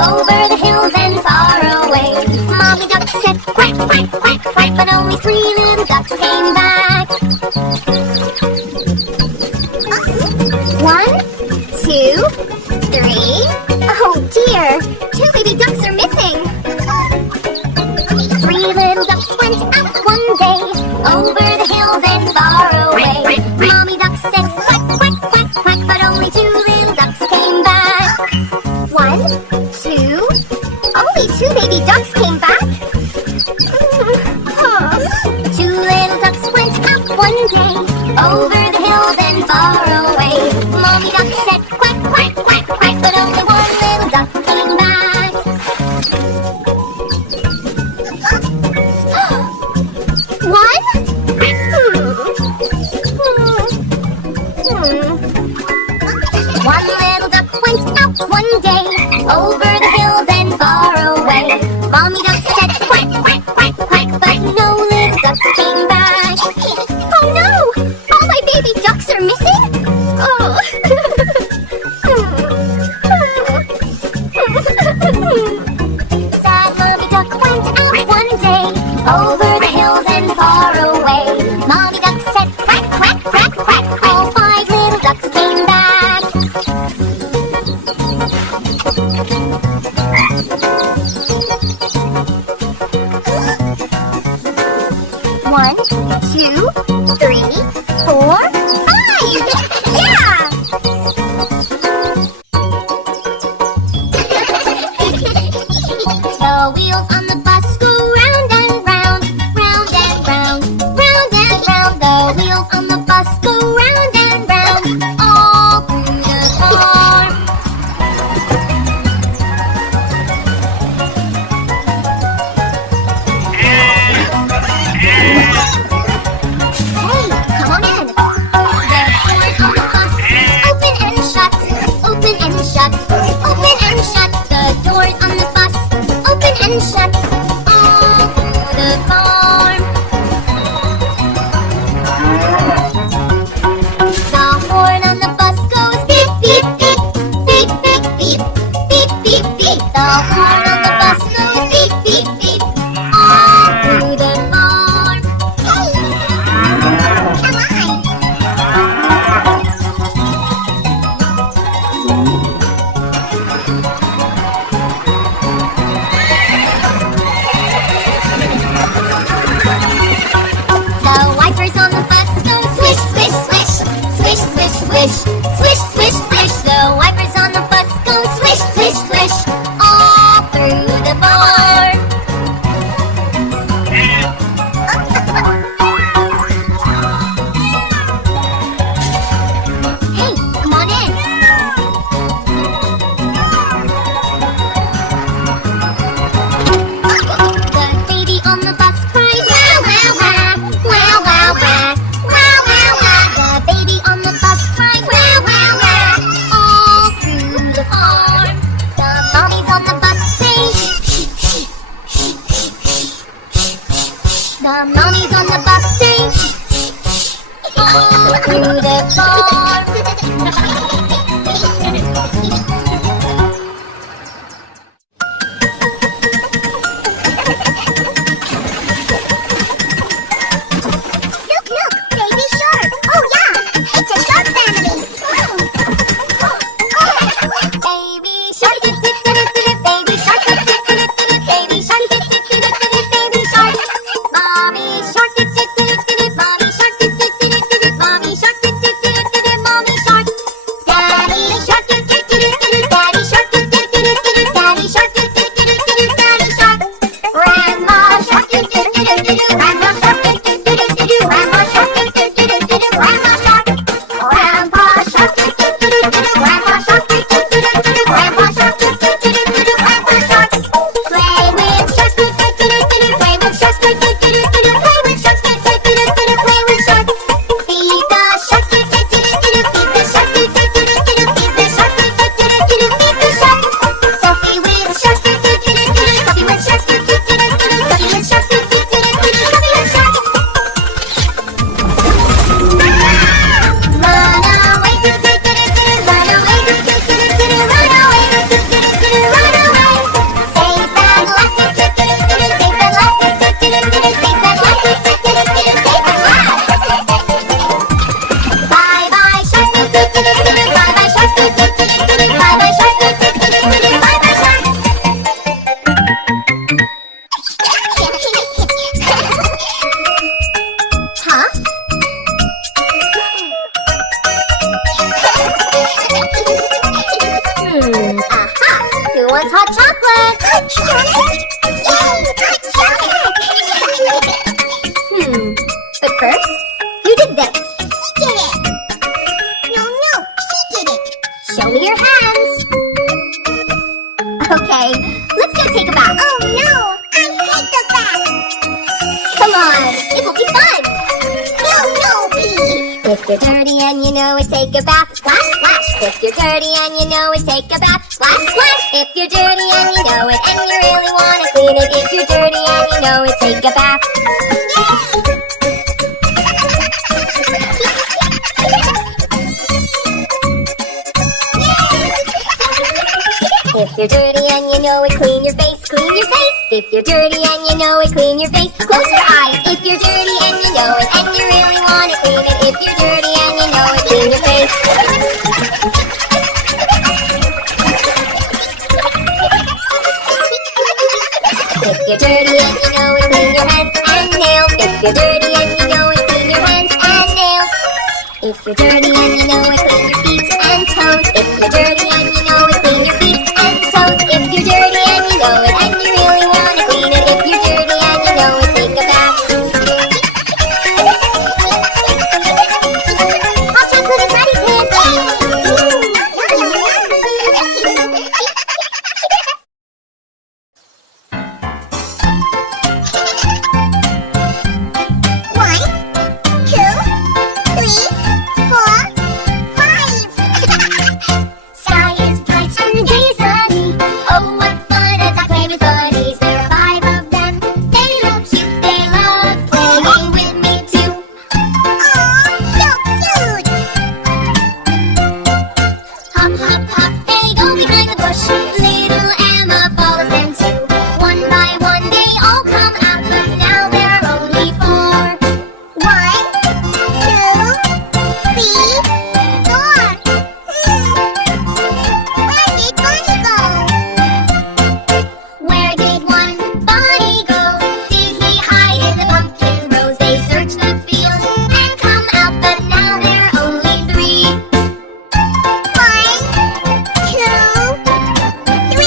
over the hills and far away. Mommy duck said quack, quack, quack, quack, but only 3 little ducks came back. 1, 2, 3. Oh dear, 2 baby ducks are missing. 3 little ducks went out one day over the hills and far away. Mommy duck said quack, quack, quack, quack, but only 2 little ducks came back. 1, 2. Only 2 baby ducks came back. 2 little ducks went out one day over the hills and far away. Mommy duck said quack, quack, quack, quack, but only 1 little duck came back. 1? One little duck went out one day over the hills and far away. Mommy duck said quack, quack, quack, quack, but no little ducks came back. Oh no! All my baby ducks are missing? Oh. Sad mommy duck went out one day over the hills and far away. Mommy duck said quack, quack, quack, quack. All 5 little ducks came back. 1, 2, 3, 4, 5. Yeah! The wheels on the bus go round and round, round and round, round and round. The wheels on the bus go round and round, all through the farm. Hey, come on in. The doors on the bus open and shut, open and shut, open and shut. The doors on the bus open and shut, all through the farm. The horn on the bus goes beep, beep, beep, beep, beep, beep, beep, beep, beep. The horn on the bus goes beep, beep, beep, all through the farm. Hey, come on. Aha! Who wants hot chocolate? Hot chocolate! Yay! Hot chocolate! But first, who did this? He did it! No, she did it! Show me your hands. Okay, let's go take a bath. Oh no! I hate the bath! Come on, it will be fun. No, please! If you're dirty and you know it, take a bath. Splash, splash. If you're dirty and you know it, take a bath. Splash, splash. If you're dirty and you know it and you really want to clean it. If you're dirty and you know it, take a bath. If you're dirty and you know it, clean your face, clean your face. If you're dirty and you know it, clean your face, close your eyes. If you're dirty and you know it and you really want to clean it. If you're dirty and you know it, clean your face. If you're dirty and you know it, clean your hands and nails. If you're dirty and you know it, clean your hands and nails. If you're dirty and you know it, clean your feet and toes. If you're dirty and you know it, clean your feet and toes. If you're dirty and you know it and you really want to clean it. If you're dirty and you know it, take a bath. Hot chocolate is ready, Sky is bright and the day is sunny. Oh, what fun as I play with bunnies. There are 5 of them. They look cute, they love playing with me too. So cute! Hop, hop, hop, they go behind the bush. Little Emma follows them too. One by one they all come out, but now there are only 4. 1, 2, 3, 4. Where did Bunny go? Where did one bunny go? Did he hide in the pumpkin rows? They searched the field and come out, but now there are only 3. 1, 2, 3.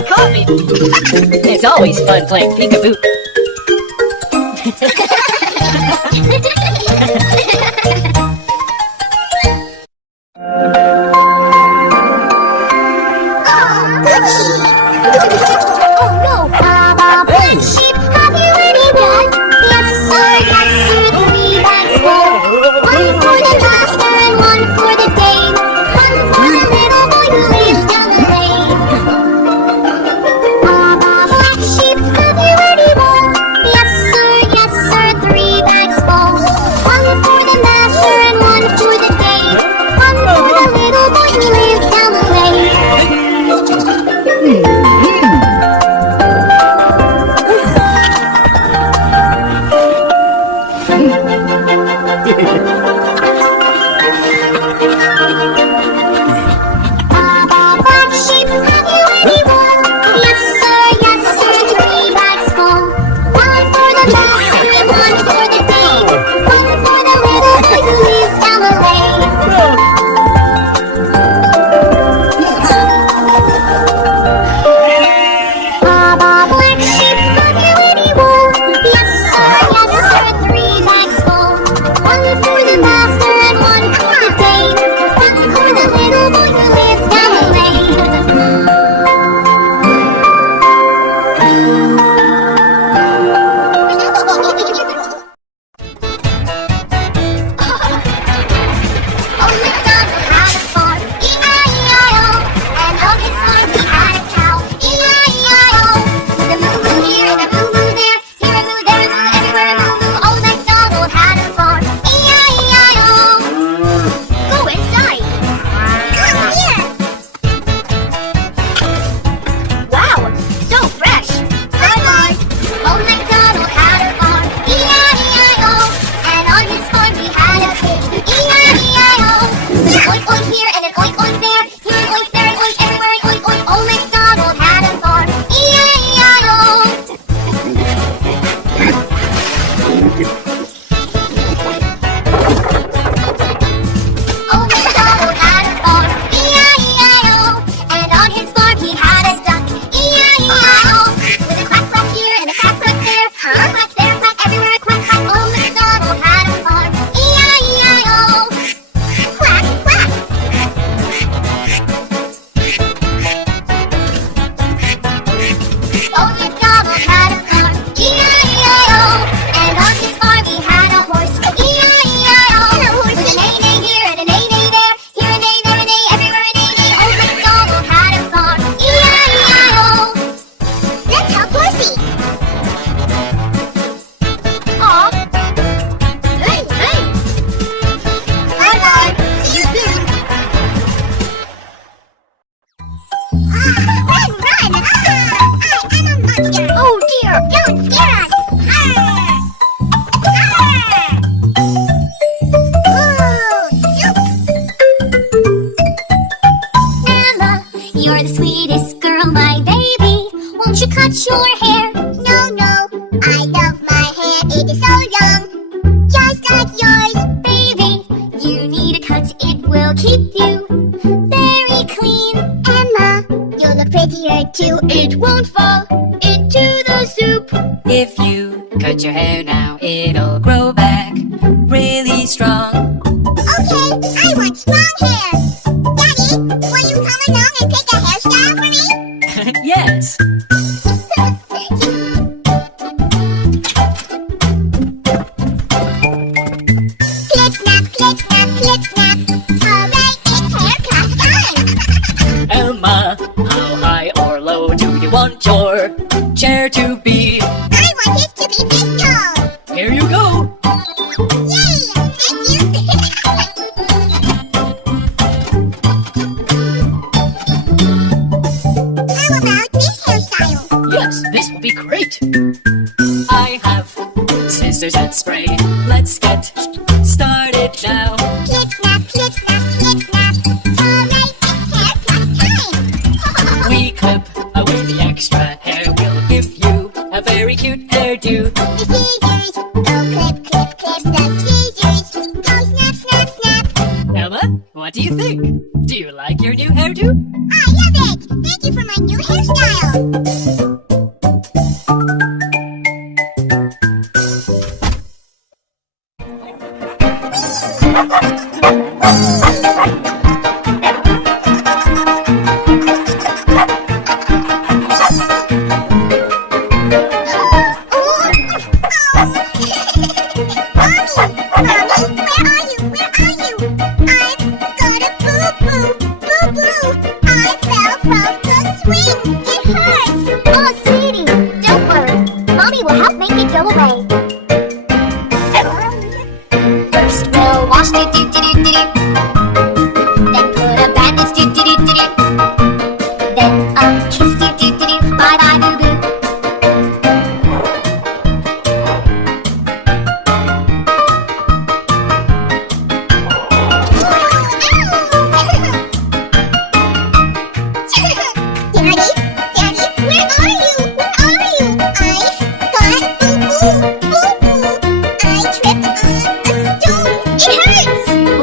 You caught me! It's always fun playing peekaboo. Oh no! Black sheep, have you any wool? Yes sir, 3 bags full. One for the master and one for the dame. One for the little boy who lives down the lane. Black sheep, have you any wool? Yes sir, 3 bags full. One for the master and one for the dame. One for the little boy who lives down the lane. Black sheep, have you any wool? Yes sir, 3 bags full. One for the master and one for the dame. One for the little boy who lives down the lane. Black sheep, have you any wool? Yes sir, 3 bags full. One for the master and one for the dame. One for the little boy who lives down the lane. Old MacDonald had a farm, E-I-E-I-O, and on his farm he had a cow, E-I-E-I-O. The moo-moo here and a moo-moo there, here a moo, there a moo, everywhere a moo-moo. Old MacDonald had a farm, E-I-E-I-O. Go inside. Come here. Wow, so fresh. Bye-bye. Old MacDonald had a farm, E-I-E-I-O, and on his farm he had a pig, E-I-E-I-O. An oink oink here and an oink oink there, here an oink, there an oink, everywhere an oink oink. Old MacDonald had a farm, E-I-E-I-O. Old MacDonald had a farm, E-I-E-I-O, and on his farm he had a duck, E-I-E-I-O. With a quack quack here and a quack quack there, here a quack, there a quack, everywhere a quack quack. Old MacDonald had a farm, E-I-E-I-O. Quack quack. Old MacDonald had a farm, E-I-E-I-O, and on his farm he had a horse, E-I-E-I-O. With a neigh neigh here and a neigh neigh there, here a neigh, there a neigh, everywhere a neigh neigh. Old MacDonald had a farm, E-I-E-I-O. Let's help Horsey. Aw. Hey, hey. Bye-bye. See you soon. Run, run! I am a monster! Oh dear! Don't scare us! Emma, you're the sweetest girl, my baby. Won't you cut your hair? No, no, I love my hair. It is so long, just like yours. Baby, you need a cut. It will keep you very clean. Emma, you look prettier too. It won't fall into the soup. If you cut your hair now, it'll grow back really strong. Okay, I want strong hair. Daddy, will you come along and pick a hairstyle for me? Yes. Clip snap, clip snap, clip snap. Alright, it's haircut time. Emma, how high or low do you want your chair to be? I want it to be this tall. Here you go. Yay! Thank you. How about this hairstyle? Yes, this will be great. I have scissors and spray. Let's get started now. Clip snap, clip snap, clip snap. Alright, it's haircut time. We clip away the extra hair. We'll give you a very cute hairdo. The scissors, go clip, clip, clip the scissors. Go snap, snap, snap. Emma, what do you think? Do you like your new hairdo? I love it. Thank you you for my new hairstyle. Oh, sweetie, don't worry. Mommy will help make it go away. First we'll wash do do do do do do. Then put a bandage do do do do do. Then a kiss do do do do. Bye bye boo boo.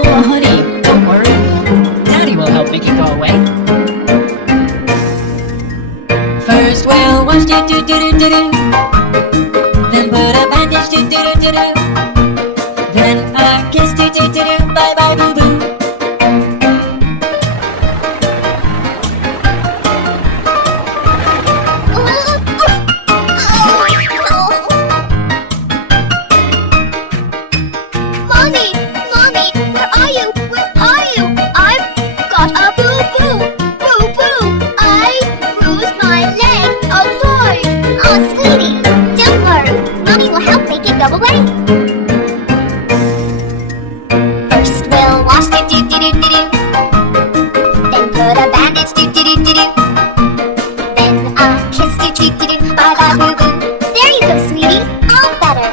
Oh, honey, don't worry. Daddy will help make it go away. First we'll wash do do do do do do. Then put a bandage do do do do do. Then a kiss do do do do. Bye bye boo boo. Mommy, Mommy, where are you? Where are you? I've got a boo-boo, boo-boo. I bruised my leg. Oh, sorry. Oh, sweetie, don't worry. Mommy will help make it go away. First we'll wash do do do do do do. Then put a bandage do do do do do. Then a kiss do do do do. Bye bye boo-boo. There you go, sweetie. All better.